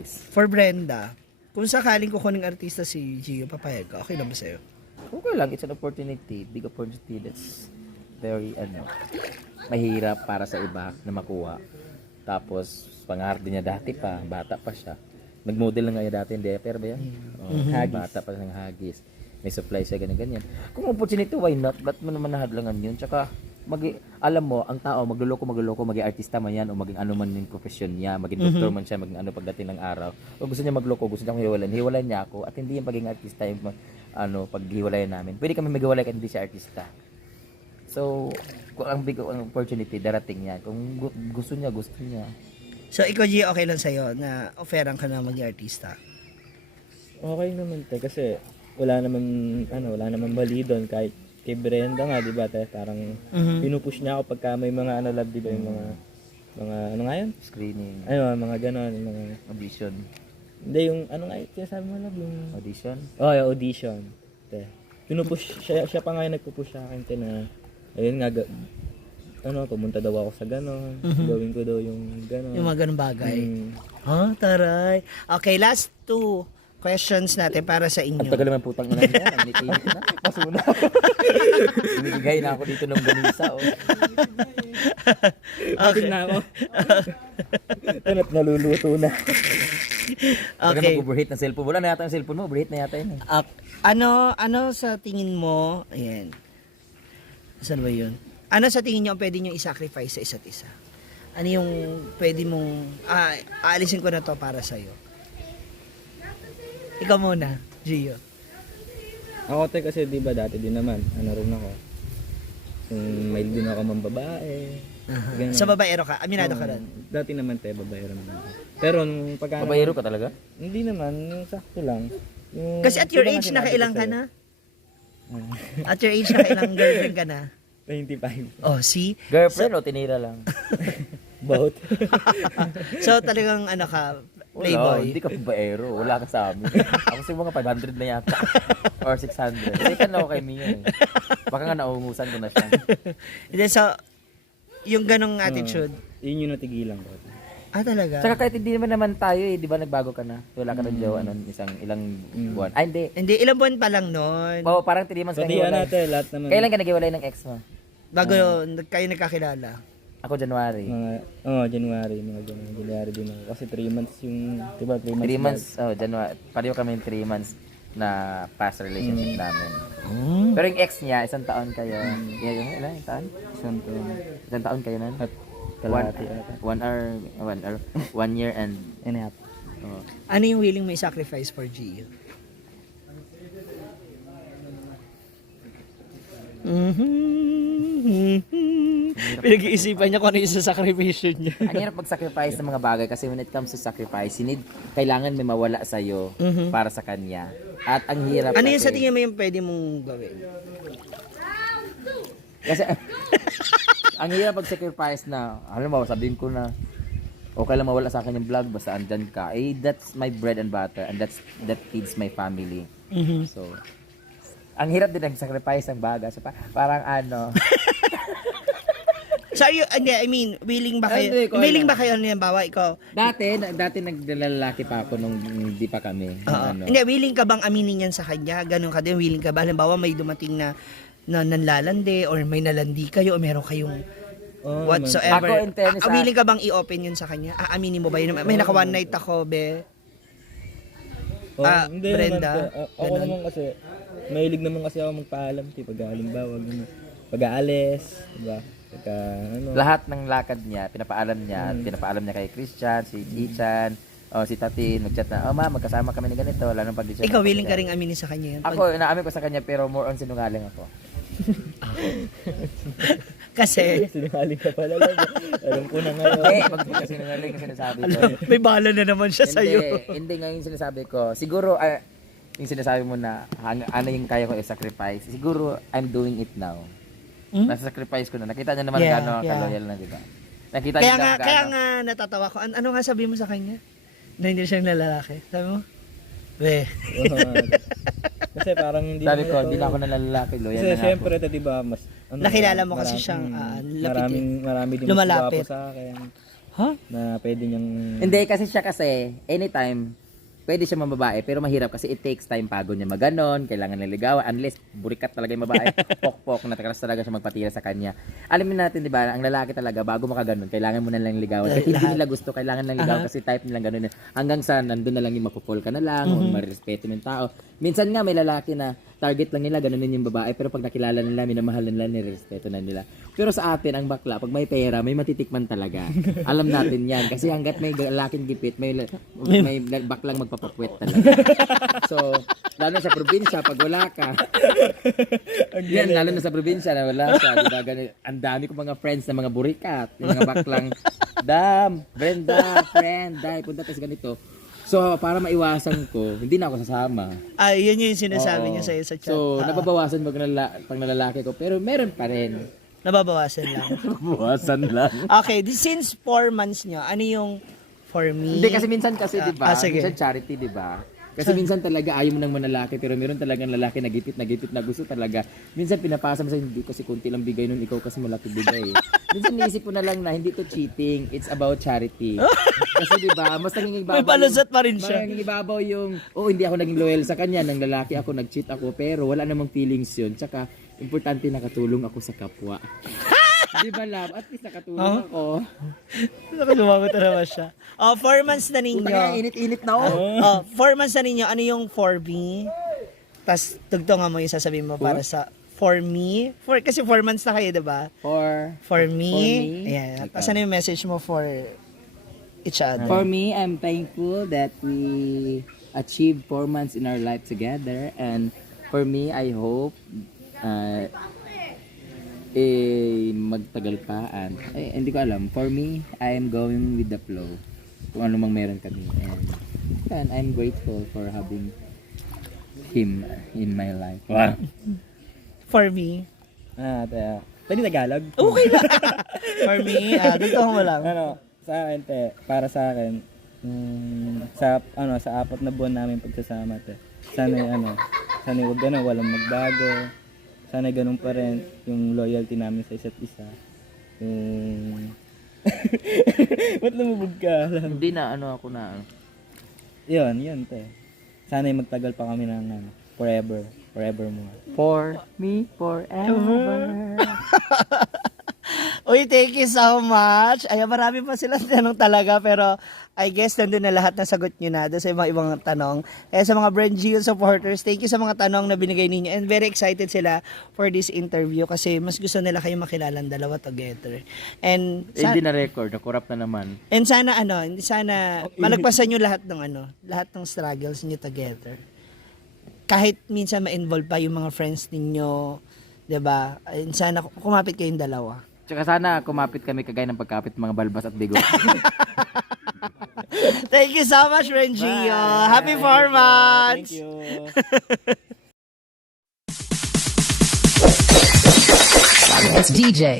artist. For Brenda, kung sakaling kukuning artista si Gio, papayag ka, okay lang ba sa'yo? Okay lang, it's an opportunity, big opportunity that's very, mahirap para sa iba na makuha. Tapos, pangarap din niya dati pa, bata pa siya. Nag-model na nga niya dati, hindi, pero ba yan? Bata pa ng hagis. May supply siya, ganyan-ganyan. Kung opportunity, why not? Ba't mo naman nahadlangan yun? Tsaka, alam mo, ang tao, magluloko, maging artista man yan, o maging ano man yung profession niya, maging doktor man siya, maging ano pagdating ng araw. O gusto niya magloko, gusto niya akong hiwalayan niya ako, at hindi yung pagiging artista yung paghiwalayan namin. Pwede kami maghiwalay kahit hindi siya artista. So, kung ang big ang opportunity, darating niya. Kung gusto niya. So, ikaw, Gio, okay lang sa'yo na offeran ka na maging artista? Okay naman te kasi wala naman mali doon kahit kay Brenda nga, 'di ba? Parang pinupush niya ako pagka may mga love, 'di ba? Yung mga ano nga 'yun? Screening, Mga ganon, yung mga audition. hindi yung ano nga yung sabi mo love, yung Audition? yung audition. Te. Pinupush siya pa nga yung nagpupush sa akin te na ayun nga pumunta daw ako sa ganon, gawin ko daw yung ganon. Yung mga ganun bagay. Taray. Okay, last 2 questions natin para sa inyo. Ang tagal naman putang ina niya, ang nit-init na, pasuna. Binigay na ako dito ng ganisa, Okay na ako. At naluluto na. Okay. Mag-overheat ng cellphone. Wala na yata yung cellphone mo, overheat na yata yun. Ano sa tingin mo, ayan, saan ba yun? Ano sa tingin nyo ang pwede nyo i-sacrifice sa isa't isa? Ano yung pwede mong, aalisin ko na to para sa'yo? Ikaw muna, Gio. Ako te kasi 'di ba dati din naman rin ako. May din ako mambabae. Ganun. Sa babaero ka, aminado ka rin. Dati naman te babaero naman ako. Pero nung pagka Babayero ka talaga? hindi naman, yung sakto lang. Yung, Kasi at your yun ang age, sinabi ko nakailang ka sa'yo. na? At your age, nakailang girlfriend ka na? 25. Oh, see? Girlfriend o tinira lang? Both. So, talagang ka, Wala, playboy. hindi ka babaero. Wala ka sa amin. Ako sa mga 500 na yata. Or 600. Kasi kan ako kay Mia eh. Baka nga naungusan ko na siya. Hindi, so, yung ganong attitude. Yun yung natigilan ko. Talaga? Tsaka kahit hindi naman tayo eh, di ba nagbago ka na? Wala ka na jowa nun, ilang buwan. Ay, hindi. Hindi, ilang buwan pa lang nun. Parang 3 months ka Pati naghiwalay. natin, lahat naman. Kailan ka naghiwalay ng ex mo? Bago kayo nagkakilala. Ako January. January, January din ako. Kasi 3 months yung, diba 3 months? 3 months, January. Pareho kami 3 months na past relationship namin. Pero yung ex niya, 1 taon kayo. Yung ilan yung taon? 1 taon. 1 taon kayo nun? Kalahati 1 year and a half. Ano yung willing may sacrifice for Gio? Pinag-iisipan niya kung ano yung sakripisyon niya. ang hirap mag-sacrifice ng mga bagay kasi when it comes to sacrifice, kailangan may mawala sa'yo para sa kanya. At ang hirap Ano yung kasi, sa tingin mo yung pwede mong gawin? kasi ang hirap mag-sacrifice na, alam mo, sabihin ko na, okay lang mawala sa akin yung vlog, basta andyan ka. That's my bread and butter and that feeds my family. So, ang hirap din nag-sacrifice ng bagay. So, parang So, willing ba kayo? Hindi, Willing ba kayo bawa ikaw? Dati naglalaki pa ako nung hindi pa kami. Hindi, willing ka bang aminin yan sa kanya? Ganun ka din, willing ka ba? Halimbawa, may dumating na nanlalandi or may nalandi kayo o meron kayong whatsoever. Ako, in fairness, willing ka bang i-open yun sa kanya? Aminin mo ba yun? May naka one night ako, be. Hindi Brenda, naman. Ako naman kasi, mahilig naman kasi ako magpaalam. Halimbawa, pag-aalis, diba? Lahat ng lakad niya, pinapaalam niya kay Christian, si Ichan, si Tati, nag-chat na, ma, magkasama kami ni ganito, wala nang pag-decide. Ikaw, willing ka rin aminin sa kanya yun? Ako, inaamin ko sa kanya, pero more on sinungaling ako. Kasi, Sinungaling ka pala lang. Alam ko na ngayon. Hindi, magpagkasinungaling yung sinasabi ko. may bala na naman siya sa'yo. Hindi nga yung sinasabi ko. Siguro, yung sinasabi mo na, ano yung kaya ko i-sacrifice, siguro, I'm doing it now. Nasa-sacrifice ko na. Nakita niya naman gano'n ka-loyal na, di ba? Nakita niya na Kaya nga natatawa ko. Ano nga sabi mo sa kanya? Na hindi siya yung lalaki. Sabi mo? Kasi parang hindi Sabi ko, hindi na ako nalalaki, loyal kasi na nga syempre, diba, mas Nakilala mo kasi siyang marami din mas lumalapit. guwapo sa akin. Ha? na pwede niyang... Hindi, kasi siya anytime, pwede siya mababae, pero mahirap kasi it takes time pagod niya maganon, kailangan niligawan, unless burikat talaga yung babae, pok-pok, natakalas talaga siya magpatira sa kanya. Alamin natin, di ba, ang lalaki talaga, bago makaganon, kailangan mo na lang ligawan. Kahit hindi nila gusto, kailangan lang ligawan kasi type nilang ganon. Hanggang sa nandun na lang yung mapupol ka na lang, o marirespeto ng tao. Minsan nga, may lalaki na target lang nila, ganunin yung babae, pero pag nakilala nila, minamahal nila, nirespeto na nila. Pero sa atin, ang bakla, pag may pera, may matitikman talaga. Alam natin yan. Kasi hanggat may lalaking gipit, may baklang magpapapuwet talaga. So, lalo na sa probinsya, pag wala ka. Yan, lalo na sa probinsya, na wala siya. Diba, ganun, ang dami ko mga friends na mga burikat, yung mga baklang, Dam, Brenda, friend, dahil punta tayo sa ganito. So, para maiwasan ko, hindi na ako sasama. Yun yung sinasabi Oo. niya sa'yo sa chat. So, nababawasan pag nalalaki ko, pero meron pa rin. Nababawasan lang. Nababawasan lang. Okay, since 4 months nyo, ano yung for me? Hindi kasi minsan di ba? sige. Minsan charity, di ba? Kasi minsan talaga ayaw mo ng manlalaki, pero meron talagang lalaki na gipit na gusto talaga. Minsan pinapasa mo sa hindi kasi kunti lang bigay nun, ikaw kasi malaki bigay. Minsan niisip ko na lang na hindi to cheating, it's about charity. Kasi di ba, mas naging ibabaw. May palusot pa rin siya. Naging ibabaw yung, hindi ako naging loyal sa kanya, ng lalaki ako, nag-cheat ako, pero wala namang feelings yun. Tsaka, importante nakatulong ako sa kapwa. Di ba, love? At least nakatulong ako. Lumagot na naman siya. 4 months na ninyo. Putang ina, init-init na ako. 4 months na ninyo, ano yung for me? Tapos, tugtungan mo yung sasabihin mo para sa for me. Kasi 4 months na kayo, diba? For me. Ayan. Tapos, ano yung message mo for each other? For me, I'm thankful that we achieved 4 months in our life together. And for me, I hope magtagal pa. And hindi ko alam. For me, I am going with the flow. Kung ano mang meron kami. And I'm grateful for having him in my life. Wow. For me. Pwede Tagalog? Okay na. For me, tugtungan mo lang. Sa akin, para sa akin, sa 4 na buwan namin pagsasama, sana wag walang magbago. Sana ganun pa rin yung loyalty namin sa isa't isa. Yung... Ba't lumubog ka? Hindi na, ako na. Yun, Sana magtagal pa kami ng forever more. For me, forever. Uy, thank you so much. Ay, marami pa silang tanong talaga, pero I guess nandun na lahat ng sagot nyo na doon sa mga ibang tanong. Kaya sa mga Brand Gio supporters, thank you sa mga tanong na binigay ninyo, and very excited sila for this interview kasi mas gusto nila kayo makilala ang dalawa together. And Hindi na record, na-corrupt na naman. And sana malagpasan nyo lahat ng struggles niyo together. Kahit minsan ma-involve pa yung mga friends ninyo, 'di ba? And sana kumapit kayong dalawa. Tsaka sana kumapit kami kagaya ng pagkapit mga balbas at bigo. Thank you so much, Renjio. Happy 4 months. Thank you. It's DJ.